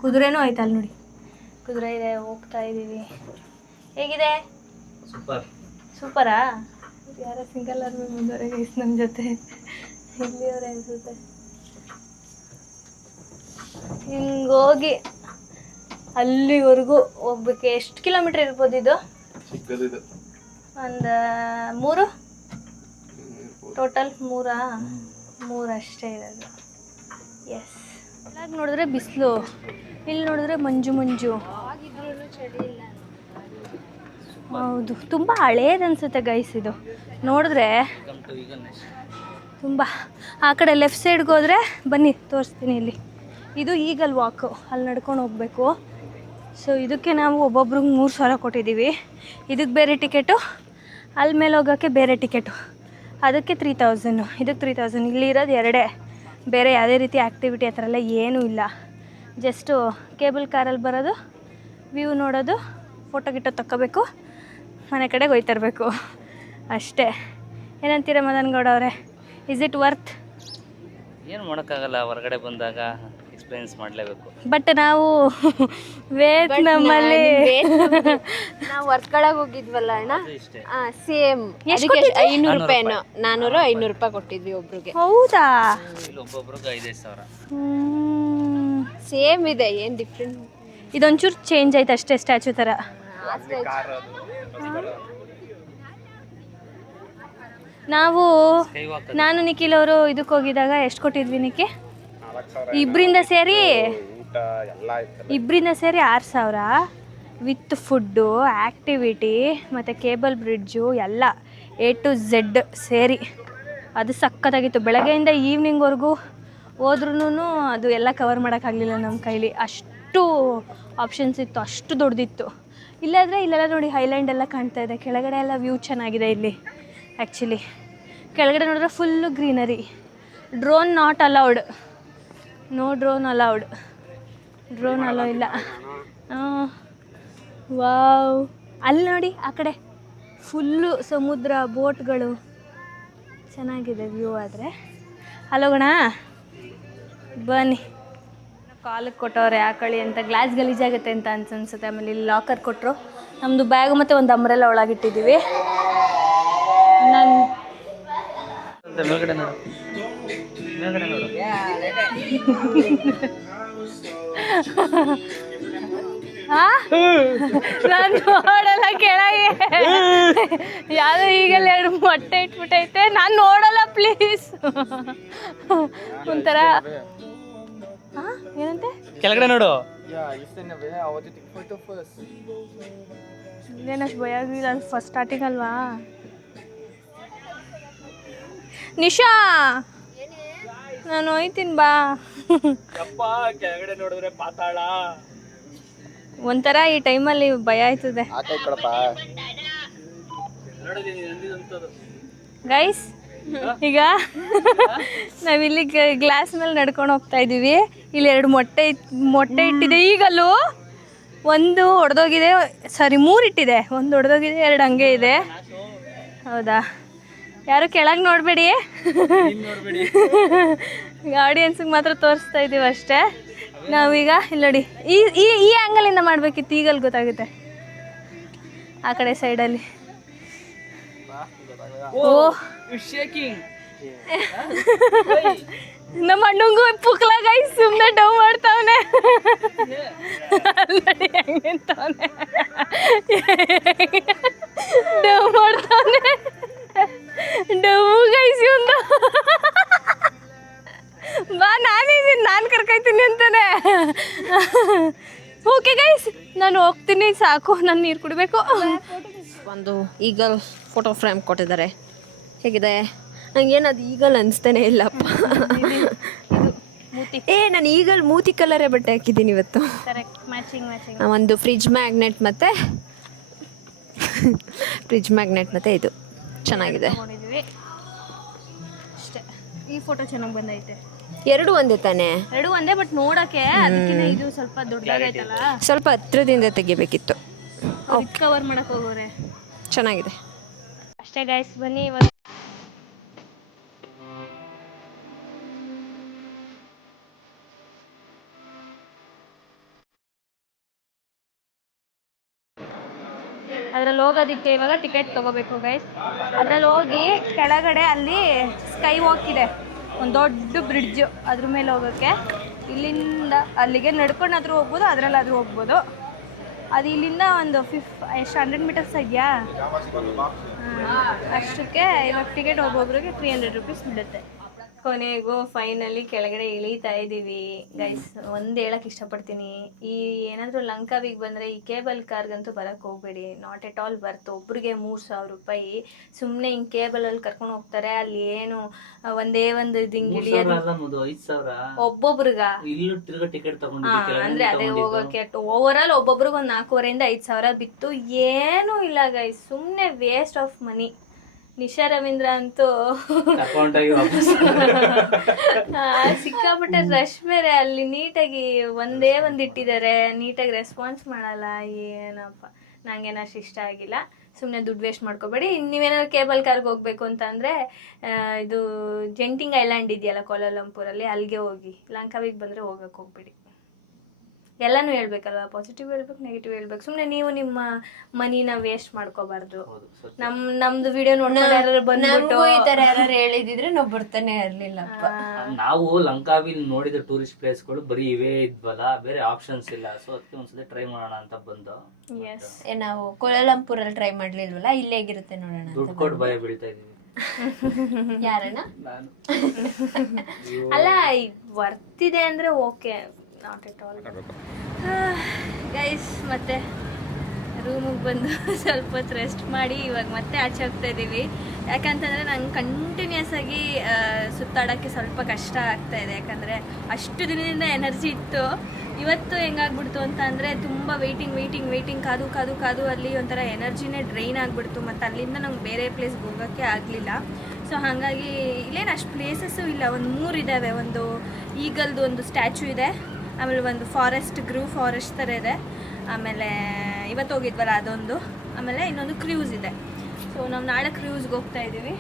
ಕುದುರೆನೂ ಐತೆ ಅಲ್ಲಿ ನೋಡಿ. ಕುದುರೆ ಇದೆ. ಹೋಗ್ತಾ ಇದ್ದೀವಿ. ಹೇಗಿದೆ? ಸೂಪರಾ? ಯಾರೋ ಸಿಂಗಲ್ ಆರ್ಮಿ ಮುಂದವರೆ ಗೈಸ್ ನಮ್ಮ ಜೊತೆ. ಇಲ್ಲಿಯವರೇ ಅನಿಸುತ್ತೆ. ಹಿಂಗೋಗಿ ಅಲ್ಲಿವರೆಗೂ ಹೋಗ್ಬೇಕು. ಎಷ್ಟು ಕಿಲೋಮೀಟ್ರ್ ಇರ್ಬೋದು ಇದು? ಒಂದು 3 ಟೋಟಲ್. 3 ಅಷ್ಟೇ ಇರೋದು. ಎಸ್. ಇಲ್ಲಾಗ ನೋಡಿದ್ರೆ ಬಿಸಿಲು, ಇಲ್ಲಿ ನೋಡಿದ್ರೆ ಮಂಜು. ಹೌದು, ತುಂಬ ಹಳೇದು ಅನಿಸುತ್ತೆ ಗೈಸ್ ಇದು ನೋಡಿದ್ರೆ. ತುಂಬ ಆ ಕಡೆ ಲೆಫ್ಟ್ ಸೈಡ್ಗೆ ಹೋದರೆ ಬನ್ನಿ ತೋರಿಸ್ತೀನಿ. ಇಲ್ಲಿ ಇದು ಈಗಲ್ ವಾಕು, ಅಲ್ಲಿ ನಡ್ಕೊಂಡು ಹೋಗಬೇಕು. ಸೊ ಇದಕ್ಕೆ ನಾವು ಒಬ್ಬೊಬ್ರಿಗೆ 3,000 ಕೊಟ್ಟಿದ್ದೀವಿ. ಇದಕ್ಕೆ ಬೇರೆ ಟಿಕೆಟು, ಅಲ್ಲಿ ಮೇಲೆ ಹೋಗೋಕ್ಕೆ ಬೇರೆ ಟಿಕೆಟು. ಅದಕ್ಕೆ 3,000, ಇದಕ್ಕೆ 3,000. ಇಲ್ಲಿ ಇರೋದು ಎರಡೇ, ಬೇರೆ ಯಾವುದೇ ರೀತಿ ಆ್ಯಕ್ಟಿವಿಟಿ ಆ ಥರ ಎಲ್ಲ ಏನೂ ಇಲ್ಲ. ಜಸ್ಟು ಕೇಬಲ್ ಕಾರಲ್ಲಿ ಬರೋದು, ವ್ಯೂ ನೋಡೋದು, ಫೋಟೋ ಗಿಟೋ ತಗೋಬೇಕು, ಮನೆ ಕಡೆಗೆ ಹೋಯ್ತರಬೇಕು ಅಷ್ಟೇ. ಏನಂತೀರ ಮದನ್ ಗೌಡ ಅವರೇ? Is it worth? ಏನು ಮಾಡೋಕ್ಕಾಗಲ್ಲ, ಹೊರಗಡೆ ಬಂದಾಗ ಎಕ್ಸ್ಪೀರಿಯನ್ಸ್ ಮಾಡಲೇಬೇಕು. ಬಟ್ ನಾವು ನಮ್ಮಲ್ಲಿ ನಾವು ವರ್ಕ್ಗಳಿಗೆ ಹೋಗಿದ್ವಲ್ಲ ಅಣ್ಣ, ಸೇಮ್ 500 ರೂಪಾಯಿನೋ 400-500 ರೂಪಾಯಿ ಕೊಟ್ಟಿದ್ವಿ ಒಬ್ರಿಗೆ. ಹೌದಾ? ಒಬ್ಬೊಬ್ರಿಗೆ 5,000. ಸೇಮ್ ಇದೆ, ಏನು ಡಿಫ್ರೆಂಟ್. ಇದೊಂಚೂರು ಚೇಂಜ್ ಆಯ್ತು ಅಷ್ಟೇ, ಸ್ಟ್ಯಾಚು ಥರ. ನಾನು ನಿಖಿಲ್ ಅವರು ಇದಕ್ಕೆ ಹೋಗಿದ್ದಾಗ ಎಷ್ಟು ಕೊಟ್ಟಿದ್ವಿ ನಿಖಿ? ಇಬ್ಬರಿಂದ ಸೇರಿ 6,000 ವಿತ್ ಫುಡ್ಡು, ಆ್ಯಕ್ಟಿವಿಟಿ ಮತ್ತು ಕೇಬಲ್ ಬ್ರಿಡ್ಜು ಎಲ್ಲ A to Z ಸೇರಿ. ಅದು ಸಖತ್ತಾಗಿತ್ತು. ಬೆಳಗ್ಗೆಯಿಂದ ಈವ್ನಿಂಗ್ವರೆಗೂ ಹೋದ್ರೂ ಅದು ಎಲ್ಲ ಕವರ್ ಮಾಡೋಕ್ಕಾಗಲಿಲ್ಲ ನಮ್ಮ ಕೈಲಿ. ಅಷ್ಟು ಆಪ್ಷನ್ಸ್ ಇತ್ತು, ಅಷ್ಟು ದೊಡ್ಡದಿತ್ತು. ಇಲ್ಲಾದರೆ ಇಲ್ಲೆಲ್ಲ ನೋಡಿ ಐಲ್ಯಾಂಡ್ ಎಲ್ಲ ಕಾಣ್ತಾ ಇದೆ. ಕೆಳಗಡೆ ಎಲ್ಲ ವ್ಯೂ ಚೆನ್ನಾಗಿದೆ ಇಲ್ಲಿ. ಆ್ಯಕ್ಚುಲಿ ಕೆಳಗಡೆ ನೋಡಿದ್ರೆ full greenery. Drone not allowed, no drone allowed. Drone allow ಇಲ್ಲ. ವಾವ್, ಅಲ್ಲಿ ನೋಡಿ ಆ ಕಡೆ ಫುಲ್ಲು ಸಮುದ್ರ, ಬೋಟ್ಗಳು, ಚೆನ್ನಾಗಿದೆ ವ್ಯೂ. ಆದರೆ ಅಲ್ಲೋಗೋಣ ಬನ್ನಿ. ಕಾಲಿಗೆ ಕೊಟ್ಟವ್ರೆ ಹಾಕೊಳ್ಳಿ ಅಂತ, ಗ್ಲಾಸ್ ಗಲೀಜಾಗುತ್ತೆ ಅಂತ ಅನ್ಸುತ್ತೆ. ಆಮೇಲೆ ಇಲ್ಲಿ ಲಾಕರ್ ಕೊಟ್ಟರು. ನಮ್ಮದು ಬ್ಯಾಗು ಮತ್ತು ಒಂದು ಅಂಬ್ರೆಲ್ಲ ಒಳಗಿಟ್ಟಿದ್ದೀವಿ. ಮೇಲ್ಗಡೆ ನೋಡು. ನಾನು ನೋಡಲ್ಲ ಕೆಳಗೆ. ಯಾವ್ದೋ ಈಗಲ್ಲ 2 ಮೊಟ್ಟೆ ಇಟ್ಬಿಟ್ಟೈತೆ. ನಾನು ನೋಡಲ್ಲ ಪ್ಲೀಸ್. ಒಂಥರ ಏನಂತೆ ಕೆಳಗಡೆ ನೋಡು. ಇದೇನಷ್ಟು ಭಯ ಆಗಿಲ್ಲ, ಫಸ್ಟ್ ಸ್ಟಾರ್ಟಿಂಗ್ ಅಲ್ವಾ. ನಿಶಾ ನಾನು ಹೋಯ್ತೀನಿ ಬಾ. ಕೆಳಗಡೆ ನೋಡಿದ್ರೆ ಪಾತಾಳ. ಒಂಥರ ಈ ಟೈಮಲ್ಲಿ ಭಯ ಆಯ್ತದೆ ಗೈಸ್. ಈಗ ನಾವಿಲ್ಲಿ ಗ್ಲಾಸ್ ಮೇಲೆ ನಡ್ಕೊಂಡು ಹೋಗ್ತಾ ಇದ್ದೀವಿ. ಇಲ್ಲಿ 2 ಮೊಟ್ಟೆ ಇಟ್ಟಿದೆ. ಈಗಲ್ಲೂ 1 ಒಡೆದೋಗಿದೆ, ಸಾರಿ 3 ಇಟ್ಟಿದೆ. 1 ಒಡೆದೋಗಿದೆ, 2 ಹಂಗೆ ಇದೆ. ಹೌದಾ? ಯಾರು ಕೆಳಗೆ ನೋಡಬೇಡಿ, ಆಡಿಯನ್ಸ್ಗೆ ಮಾತ್ರ ತೋರಿಸ್ತಾ ಇದ್ದೀವಿ ಅಷ್ಟೇ. ನಾವೀಗ ಇಲ್ಲಿ ನೋಡಿ, ಈ ಆ್ಯಂಗಲಿಂದ ಮಾಡಬೇಕಿತ್ತು. ಈಗಲ್ಲಿ ಗೊತ್ತಾಗುತ್ತೆ ಆ ಕಡೆ ಸೈಡಲ್ಲಿ. ಓ ನಮ್ಮ ಅಣ್ಣಂಗೂ ಪುಕ್ಲ ಗೈಸ್ ಸುಮ್ಮನೆ ಡವ್ ಮಾಡ್ತಾವನೆ. ಹೆಂಗಿಂತವನೆ ಡವ್ ಮಾಡ್ತಾವನೆ. ಡವ್ ಗೈಸ್ ಒಂದು ಬಾ, ನಾನು ಕರ್ಕೈತೀನಿ ಅಂತಾನೆ. ಓಕೆ ಗೈಸ್, ನಾನು ಹೋಗ್ತೀನಿ, ಸಾಕು, ನಾನು ನೀರು ಕುಡಿಬೇಕು. ಒಂದು ಈಗಲ್ ಫೋಟೋ ಫ್ರೇಮ್ ಕೊಟ್ಟಿದ್ದಾರೆ. ಹೇಗಿದೆ? ನಂಗೇನು ಅದು ಈಗಲ್ ಅನಿಸ್ತಾನೆ ಇಲ್ಲಪ್ಪ. ನಾನು ಈಗಲ್ ಮೂತಿ ಕಲರೇ ಬಟ್ಟೆ ಹಾಕಿದ್ದೀನಿ ಇವತ್ತು. ಒಂದು ಫ್ರಿಜ್ ಮ್ಯಾಗ್ನೆಟ್ ಮತ್ತು ಇದು ಚೆನ್ನಾಗಿದೆ. ಅಷ್ಟೇ, ಈ ಫೋಟೋ ಚೆನ್ನಾಗಿ ಬಂದೈತೆ. 2 ಒಂದೇ ತಾನೆ? 2 ಒಂದೇ, ಬಟ್ ನೋಡಕ್ಕೆ ಅದಕ್ಕಿಂತ ಇದು ಸ್ವಲ್ಪ ದೊಡ್ಡದಾಗೈತಲ್ಲ, ಸ್ವಲ್ಪ ಹತ್ರದಿಂದ ತೆಗಿಬೇಕಿತ್ತು. ಕವರ್ ಮಾಡಕ್ ಹೋಗೋರೆ. ಚೆನ್ನಾಗಿದೆ ಅಷ್ಟೇ ಗೈಸ್, ಬನ್ನಿ ಇವತ್ತು ಅದ್ರಲ್ಲಿ ಹೋಗೋದಕ್ಕೆ ಇವಾಗ ಟಿಕೆಟ್ ತೊಗೋಬೇಕು ಗೈಸ್. ಅದ್ರಲ್ಲಿ ಹೋಗಿ ಕೆಳಗಡೆ ಅಲ್ಲಿ ಸ್ಕೈ ವಾಕ್ ಇದೆ, ಒಂದು ದೊಡ್ಡ ಬ್ರಿಡ್ಜು, ಅದ್ರ ಮೇಲೆ ಹೋಗೋಕ್ಕೆ. ಇಲ್ಲಿಂದ ಅಲ್ಲಿಗೆ ನಡ್ಕೊಂಡಾದ್ರೂ ಹೋಗ್ಬೋದು, ಅದರಲ್ಲಾದ್ರೂ ಹೋಗ್ಬೋದು. ಅದು ಇಲ್ಲಿಂದ ಒಂದು 100 ಮೀಟರ್ಸ್ ಇದೆಯಾ, ಅಷ್ಟಕ್ಕೆ ಇವಾಗ ಟಿಕೆಟ್ ಒಬ್ಬೊಬ್ರಿಗೆ 300 ರೂಪೀಸ್ ಬಿಡುತ್ತೆ. ಕೊನೆಗೂ ಫೈನಲಿ ಕೆಳಗಡೆ ಇಳೀತಾ ಇದ್ದೀವಿ ಗೈಸ್. ಒಂದು ಹೇಳಕ್ಕೆ ಇಷ್ಟಪಡ್ತೀನಿ, ಈ ಏನಾದರೂ ಲಂಕಾವಿಗೆ ಬಂದರೆ ಈ ಕೇಬಲ್ ಕಾರ್ಗಂತೂ ಬರೋಕ್ಕೆ ಹೋಗಬೇಡಿ. ನಾಟ್ ಎಟ್ ಆಲ್ ಬರ್ತು. ಒಬ್ರಿಗೆ 3000 ರೂಪಾಯಿ. ಸುಮ್ಮನೆ ಹಿಂಗೆ ಕೇಬಲಲ್ಲಿ ಕರ್ಕೊಂಡು ಹೋಗ್ತಾರೆ. ಅಲ್ಲಿ ಏನು ಒಂದೇ ಒಂದು ದಿಂಗಿಳಿ ಒಬ್ಬೊಬ್ರಿಗ ಅಂದರೆ ಅದೇ ಹೋಗೋಕ್ಕೆ ಓವರ್ ಆಲ್ ಒಬ್ಬೊಬ್ರಿಗೆ ಒಂದು 4000ರಿಂದ 5000 ಬಿತ್ತು. ಏನೂ ಇಲ್ಲ ಗೈಸ್, ಸುಮ್ಮನೆ waste of money. Nisha Ravindra ಅಂತೂ ಸಿಕ್ಕಾಪಟ್ಟೆ ರಶ್ ಬೇರೆ. ಅಲ್ಲಿ ನೀಟಾಗಿ ಒಂದೇ ಒಂದು ಇಟ್ಟಿದ್ದಾರೆ, ನೀಟಾಗಿ ರೆಸ್ಪಾನ್ಸ್ ಮಾಡಲ್ಲ. ಏನಪ್ಪ, ನಂಗೇನು ಅಷ್ಟು ಇಷ್ಟ ಆಗಿಲ್ಲ. ಸುಮ್ಮನೆ ದುಡ್ಡು ವೇಸ್ಟ್ ಮಾಡ್ಕೋಬೇಡಿ. ನೀವೇನಾದ್ರು ಕೇಬಲ್ ಕಾರ್ಗೆ ಹೋಗ್ಬೇಕು ಅಂತ ಅಂದರೆ ಇದು ಜೆಂಟಿಂಗ್ ಐಲ್ಯಾಂಡ್ ಇದೆಯಲ್ಲ ಕೋಲಾಲಂಪುರಲ್ಲಿ, ಅಲ್ಲಿಗೆ ಹೋಗಿ. ಲಂಕಾವಿಗೆ ಬಂದರೆ ಹೋಗಕ್ಕೆ ಹೋಗ್ಬೇಡಿ. ಎಲ್ಲನೂ ಹೇಳ್ಬೇಕಲ್ವ, ಪಾಸಿಟಿವ್ ಹೇಳ್ಬೇಕು, ನೆಗೆಟಿವ್ ಹೇಳ್ಬೇಕು. ಸುಮ್ಮನೆ ನೀವು ನಿಮ್ಮ ಮನಿನ ವೇಸ್ಟ್ ಮಾಡ್ಕೋಬಾರ್ದು. ನಮ್ದು ವಿಡಿಯೋ ನೋಡ್ಕೊಂಡು ಯಾರು ಬಂದ್ಬಿಟ್ಟು ಈ ಥರ ಯಾರು ಹೇಳಿದಿದ್ರೆ ನಾವು ಬರ್ತಾನೆ ಇರಲಿಲ್ಲಪ್ಪ. ನಾವು ಲಂಕಾವಿಲ್ ನೋಡಿದ ಟೂರಿಸ್ಟ್ ಪ್ಲೇಸ್ಗಳು ಬರೀ ಇವೇ ಇದ್ವಲ್ಲ, ಬೇರೆ ಆಪ್ಷನ್ಸ್ ಇಲ್ಲ. ಸೊ ಅದಕ್ಕೆ ಒಂದ್ಸತಿ ಟ್ರೈ ಮಾಡೋಣ ಅಂತ ಬಂದು. ನಾವು ಕೋಲಾಲಂಪುರಲ್ಲಿ ಟ್ರೈ ಮಾಡ್ಲಿಲ್ವಲ್ಲ, ಇಲ್ಲೇ ಹೇಗಿರುತ್ತೆ ನೋಡೋಣ. ದುಡ್ಡು ಕೊಟ್ಟು ಭಯ ಬೀಳ್ತಾ ಇದೀವಿ. ಯಾರಣ್ಣ? ಅಲ್ಲ, ವರ್ತಿದೆ ಅಂದರೆ okay, not at all guys. ಮತ್ತೆ ರೂಮಿಗೆ ಬಂದು ಸ್ವಲ್ಪ ಹೊತ್ತು ರೆಸ್ಟ್ ಮಾಡಿ ಇವಾಗ ಮತ್ತೆ ಆಚೆ ಹೋಗ್ತಾ ಇದ್ದೀವಿ. ಯಾಕಂತಂದರೆ ನಂಗೆ ಕಂಟಿನ್ಯೂಸ್ ಆಗಿ ಸುತ್ತಾಡೋಕ್ಕೆ ಸ್ವಲ್ಪ ಕಷ್ಟ ಆಗ್ತಾ ಇದೆ. ಯಾಕಂದರೆ ಅಷ್ಟು ದಿನದಿಂದ ಎನರ್ಜಿ ಇತ್ತು. ಇವತ್ತು ಹೆಂಗಾಗ್ಬಿಡ್ತು ಅಂತ ಅಂದರೆ ತುಂಬ ವೆಯ್ಟಿಂಗ್ ಕಾದು ಅಲ್ಲಿ ಒಂಥರ ಎನರ್ಜಿನೇ ಡ್ರೈನ್ ಆಗಿಬಿಡ್ತು. ಮತ್ತು ಅಲ್ಲಿಂದ ನಂಗೆ ಬೇರೆ ಪ್ಲೇಸ್ಗೆ ಹೋಗೋಕ್ಕೆ ಆಗಲಿಲ್ಲ. ಸೊ ಹಾಗಾಗಿ ಇಲ್ಲೇನು ಅಷ್ಟು ಪ್ಲೇಸಸ್ಸು ಇಲ್ಲ. ಒಂದು 3 ಇದ್ದಾವೆ. ಒಂದು ಈಗಲ್ದು ಒಂದು ಸ್ಟ್ಯಾಚು ಇದೆ, ಆಮೇಲೆ ಒಂದು ಗ್ರೂ ಫಾರೆಸ್ಟ್ ಥರ ಇದೆ, ಆಮೇಲೆ ಇವತ್ತು ಹೋಗಿದ್ವಲ್ಲ ಅದೊಂದು, ಆಮೇಲೆ ಇನ್ನೊಂದು ಕ್ರೂಸ್ ಇದೆ. ಸೊ ನಾವು ನಾಳೆ ಕ್ರೂಸ್ಗೆ ಹೋಗ್ತಾ ಇದ್ದೀವಿ.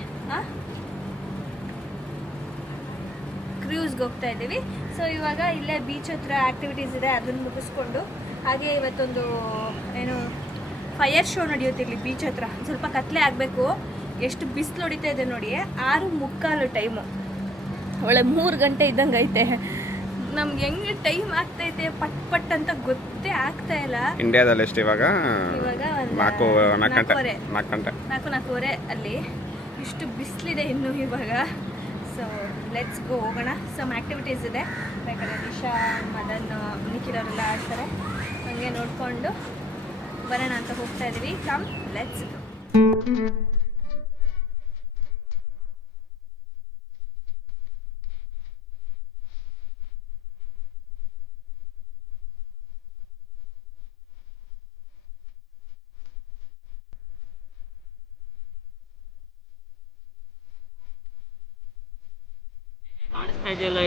ಸೊ ಇವಾಗ ಇಲ್ಲೇ ಬೀಚ್ ಹತ್ರ ಆ್ಯಕ್ಟಿವಿಟೀಸ್ ಇದೆ, ಅದನ್ನು ಮುಗಿಸ್ಕೊಂಡು ಹಾಗೆ ಇವತ್ತೊಂದು ಏನು ಫೈರ್ ಶೋ ನಡೆಯುತ್ತೆ ಇಲ್ಲಿ ಬೀಚ್ ಹತ್ರ. ಸ್ವಲ್ಪ ಕತ್ಲೆ ಆಗಬೇಕು. ಎಷ್ಟು ಬಿಸಿಲು ಹೊಡಿತಾ ಇದೆ ನೋಡಿ. 6:45 ಟೈಮು, ಒಳ್ಳೆ 3 ಗಂಟೆ ಇದ್ದಂಗೆ ಐತೆ. ನಮ್ಗೆ ಹೆಂಗೆ ಟೈಮ್ ಆಗ್ತೈತೆ ಪಟ್ ಪಟ್ ಅಂತ ಗೊತ್ತೇ ಆಗ್ತಾ ಇಲ್ಲ. ಇಂಡಿಯಾದಲ್ಲಿ ಎಷ್ಟು ಇವಾಗ? ಇವಾಗ ಒಂದು 4 ಗಂಟೆ. 4:30 ಅಲ್ಲಿ. ಇಷ್ಟು ಬಿಸಿಲಿದೆ ಇನ್ನು ಇವಾಗ. ಸೊ ಲೆಟ್ಸ್ ಗೋ, ಹೋಗೋಣ. ಸಮ್ ಆ್ಯಕ್ಟಿವಿಟೀಸ್ ಇದೆ, ಬೇಕಾದ್ರೆ ದಿಶಾ, ಮದನ್, ನಿಖಿಲವರೆಲ್ಲ ಆಡ್ತಾರೆ. ಹಂಗೆ ನೋಡಿಕೊಂಡು ಬರೋಣ ಅಂತ ಹೋಗ್ತಾ ಇದ್ದೀವಿ. Come let's go.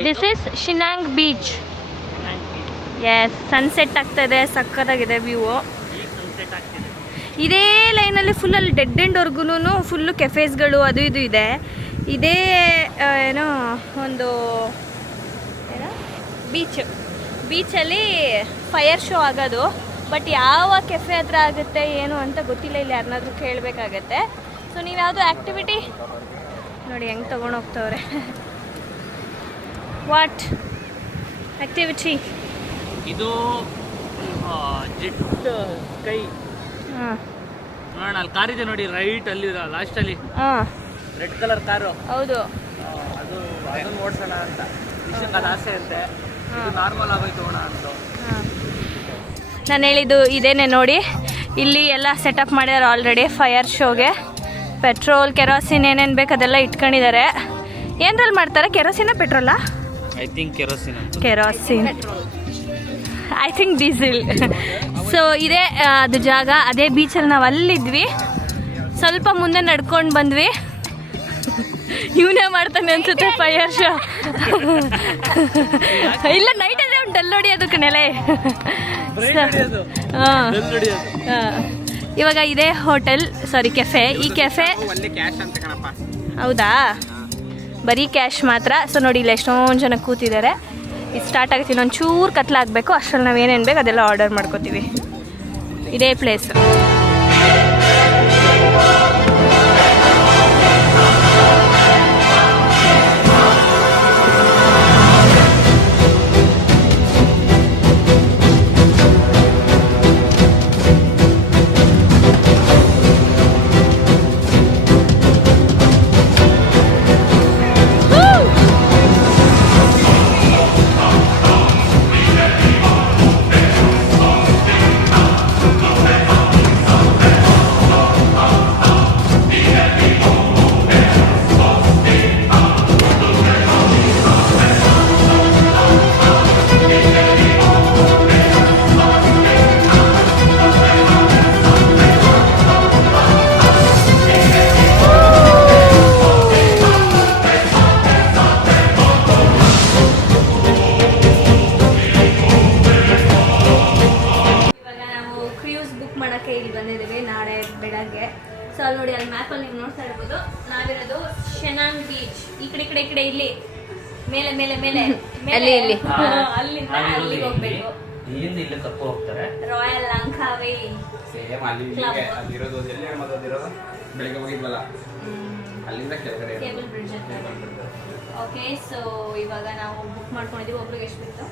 This is Cenang beach. Yes, sunset ಆಗ್ತಾಯಿದೆ, ಸಕ್ಕತ್ತಾಗಿದೆ ವ್ಯೂ. ಇದೇ ಲೈನಲ್ಲಿ ಫುಲ್ಲಲ್ಲಿ ಡೆಡ್ ಎಂಡ್ವರೆಗೂ ಫುಲ್ಲು ಕೆಫೇಸ್ಗಳು ಅದು ಇದು ಇದೆ. ಇದೇ ಏನೋ ಒಂದು ಏನೋ ಬೀಚಲ್ಲಿ ಫೈರ್ ಶೋ ಆಗೋದು. ಬಟ್ ಯಾವ ಕೆಫೆ ಹತ್ರ ಆಗುತ್ತೆ ಏನು ಅಂತ ಗೊತ್ತಿಲ್ಲ, ಇಲ್ಲಿ ಯಾರನ್ನಾದ್ರೂ ಕೇಳಬೇಕಾಗತ್ತೆ. ಸೊ ನೀವು ಯಾವುದು ಆ್ಯಕ್ಟಿವಿಟಿ ನೋಡಿ ಹೆಂಗೆ ತೊಗೊಂಡೋಗ್ತವ್ರೆ. ವಾಟ್ ಆ್ಯಕ್ಟಿವಿಟಿ ಇದು? Jet sky. ಹಾಂ ನೋಡೋಣ, ಅಲ್ಲಿ ಕಾರ್ ಇದೆ ನೋಡಿ, ರೈಟ್ ಅಲ್ಲಿ ಲಾಸ್ಟಲ್ಲಿ ಹಾಂ ರೆಡ್ ಕಲರ್ ಕಾರು. ಹೌದು. ಅದು ಅದನ್ನು ಓಡಿಸೋಣ ಅಂತ ವಿಷಯಕ್ಕೆ ಅದು ಆಸೆ ಅಂತೆ. ಇದು ನಾರ್ಮಲ್ ಆಗೋಯ್ತು ಹೋಗೋಣ ಅಂತ. ನಾನು ಹೇಳಿದ್ದು ಇದೇನೆ ನೋಡಿ, ಇಲ್ಲಿ ಎಲ್ಲ ಸೆಟಪ್ ಮಾಡಿದ್ದಾರೆ ಆಲ್ರೆಡಿ ಫೈರ್ ಶೋಗೆ. ಪೆಟ್ರೋಲ್, ಕೆರೋಸಿನ್ ಏನೇನು ಬೇಕು ಅದೆಲ್ಲ ಇಟ್ಕೊಂಡಿದ್ದಾರೆ. ಏನರಲ್ಲಿ ಮಾಡ್ತಾರೆ? ಕೆರೋಸಿನ ಪೆಟ್ರೋಲಾ? I think kerosene, I think diesel. So ಇದೇ ಅದು ಜಾಗ, ಅದೇ ಬೀಚಲ್ಲಿ ನಾವು ಅಲ್ಲಿದ್ವಿ. ಸ್ವಲ್ಪ ಮುಂದೆ ನಡ್ಕೊಂಡು ಬಂದ್ವಿ. ಇವನೇ ಮಾಡ್ತಾನೆ ಅನ್ಸುತ್ತೆ ಫೈರ್ ಶೋ. ಇಲ್ಲ, ನೈಟ್ ಅಲ್ಲೇ ಉಂಟು ನೋಡಿ ಅದಕ್ಕೆ ನೆಲೆ. ಇವಾಗ ಇದೇ ಹೋಟೆಲ್, ಸಾರಿ ಕೆಫೆ. ಈ ಕೆಫೆ ಹೌದಾ? ಬರೀ ಕ್ಯಾಶ್ ಮಾತ್ರ. ಸೊ ನೋಡಿ, ಇಲ್ಲಿ ಎಷ್ಟೊಂದು ಜನ ಕೂತಿದ್ದಾರೆ. ಇದು ಸ್ಟಾರ್ಟ್ ಆಗುತ್ತೆ, ಇನ್ನೊಂದು ಚೂರು ಕತ್ಲಾಗಬೇಕು. ಅಷ್ಟರಲ್ಲಿ ನಾವು ಏನೇನು ಬೇಕು ಅದೆಲ್ಲ ಆರ್ಡರ್ ಮಾಡ್ಕೋತೀವಿ. ಇದೇ ಪ್ಲೇಸ್. ಇಲ್ಲಿ ಬಂದಿದ್ದೀವಿ ನಾಳೆ ಬೆಳಗ್ಗೆ. ಸೊ ಅಲ್ಲಿ ನೋಡಿ, ಅಲ್ಲಿ ಮ್ಯಾಪಲ್ಲಿ ನೀವು ನೋಡ್ತಾ ಇರ್ಬೋದು, ನಾವಿರೋದು ಶೆನಾಂಗ್ ಬೀಚ್. ಈ ಕಡೆ ಇಲ್ಲಿ ಮೇಲೆ ಮೇಲೆ ಮೇಲೆ ಅಲ್ಲಿಂದ ಅಲ್ಲಿಗೆ ಹೋಗ್ಬೇಕು. ಇಲ್ಲಿಂದ ಇಲ್ಲಿ ಕರ್ಕೊ ಹೋಗ್ತಾರೆ. ರಾಯಲ್ ಲಂಕಾವಿ ಬೆಳಿಗ್ಗೆ ಹೋಗಿದ್ವಲ್ಲ ಅಲ್ಲಿಂದ ಕೆಳಗಡೆ ಕೇಬಲ್ ಬ್ರಿಡ್ಜ್ ಅಂತ. ಓಕೆ, ಸೊ ಇವಾಗ ನಾವು ಬುಕ್ ಮಾಡ್ಕೊಂಡಿದ್ದೀವಿ. ಒಬ್ರಿಗೆ ಎಷ್ಟು ಬಿತ್ತು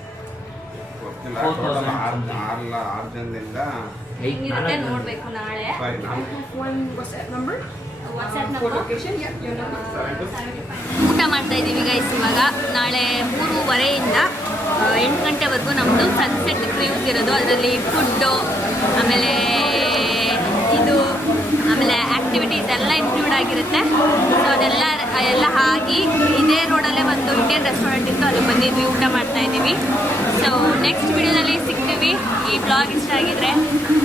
ಗೊತ್ತಿಲ್ಲ. 6 ಜನದಿಂದ ಹೆಂಗಿರುತ್ತೆ ನೋಡ್ಬೇಕು ನಾಳೆ. ಊಟ ಮಾಡ್ತಾ ಇದ್ದೀವಿ ಗೈಸ್. ಇವಾಗ ನಾಳೆ 3:30 8 ಗಂಟೆವರೆಗೂ ನಮ್ಮದು ಸನ್ಸೆಟ್ ಕ್ರೂಸ್ ಇರೋದು. ಅದರಲ್ಲಿ ಫುಡ್ಡು, ಆಮೇಲೆ ಆ್ಯಕ್ಟಿವಿಟೀಸ್ ಎಲ್ಲ ಇನ್ಕ್ಲೂಡ್ ಆಗಿರುತ್ತೆ. ಸೊ ಅದೆಲ್ಲ ಆಗಿ ಇದೇ ರೋಡಲ್ಲೇ ಒಂದು ಇಂಡಿಯನ್ ರೆಸ್ಟೋರೆಂಟ್ ಇತ್ತು, ಅಲ್ಲಿ ಬಂದಿದ್ವಿ, ಊಟ ಮಾಡ್ತಾ ಇದ್ದೀವಿ. ಸೊ ನೆಕ್ಸ್ಟ್ ವಿಡಿಯೋದಲ್ಲಿ ಸಿಗ್ತೀವಿ. ಈ ಬ್ಲಾಗ್ ಇಷ್ಟ ಆಗಿದ್ರೆ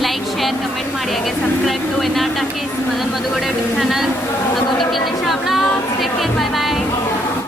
ಲೈಕ್, ಶೇರ್, ಕಮೆಂಟ್ ಮಾಡಿ. ಹಾಗೆ subscribe to NR talkies, Madan Madhu Gowda YouTube channel ಹಾಗೂ Nikhil Nisha blogs. Take care, by.